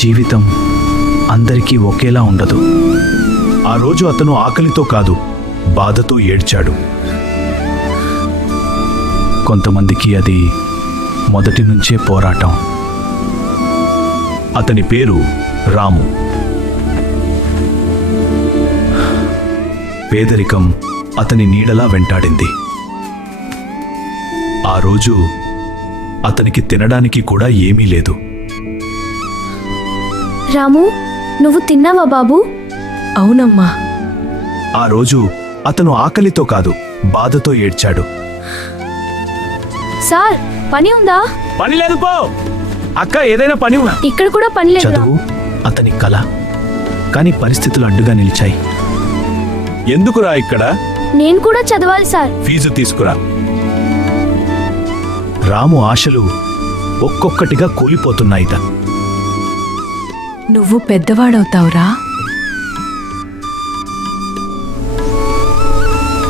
జీవితం అందరికీ ఒకేలా ఉండదు. ఆ రోజు అతను ఆకలితో కాదు, బాధతో ఏడ్చాడు. కొంతమందికి అది మొదటి నుంచే పోరాటం. అతని పేరు రాము. పేదరికం అతని నీడలా వెంటాడింది. ఆ రోజు అతనికి తినడానికి కూడా ఏమీ లేదు. రాము, నువ్వు తిన్నావా బాబు? అవునమ్మా. ఆ రోజు అతను ఆకలితో కాదు, బాధతో ఏడ్చాడు. సార్, పని ఉందా? పని లేదు పో. అక్క, ఏదైనా పని ఉన్నా? ఇక్కడ కూడా పని లేదు. చదువు అతని కల, కానీ పరిస్థితులు అడ్డుగా నిలిచాయి. ఎందుకురా ఇక్కడ? నేను కూడా చదవాలి సార్. ఫీజు తీసుకురా. రాము ఆశలు ఒక్కొక్కటిగా కూలిపోతున్నాయిట. నువ్వు పెద్దవాడవుతావురా.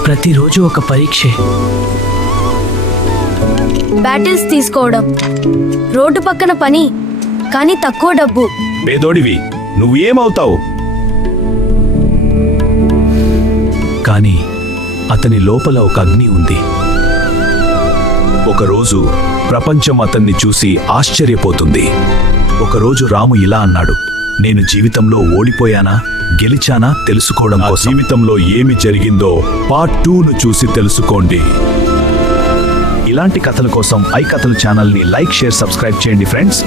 ప్రతిరోజు ఒక పరీక్షే. బ్యాటిల్స్ తీసుకోవడం, రోడ్డు పక్కన పని, కానీ తక్కువ డబ్బు. పేదోడివి, నువ్వు ఏమవుతావు? కానీ అతని లోపల ఒక అగ్ని ఉంది. ఒకరోజు ప్రపంచం అతన్ని చూసి ఆశ్చర్యపోతుంది. ఒకరోజు రాము ఇలా అన్నాడు, నేను జీవితంలో ఓడిపోయానా, గెలిచానా తెలుసుకోవడం కోసం. జీవితంలో ఏమి జరిగిందో పార్ట్ 2ను చూసి తెలుసుకోండి. ఇలాంటి కథల కోసం ఐ కథలు ఛానల్ని లైక్, షేర్, సబ్స్క్రైబ్ చేయండి ఫ్రెండ్స్.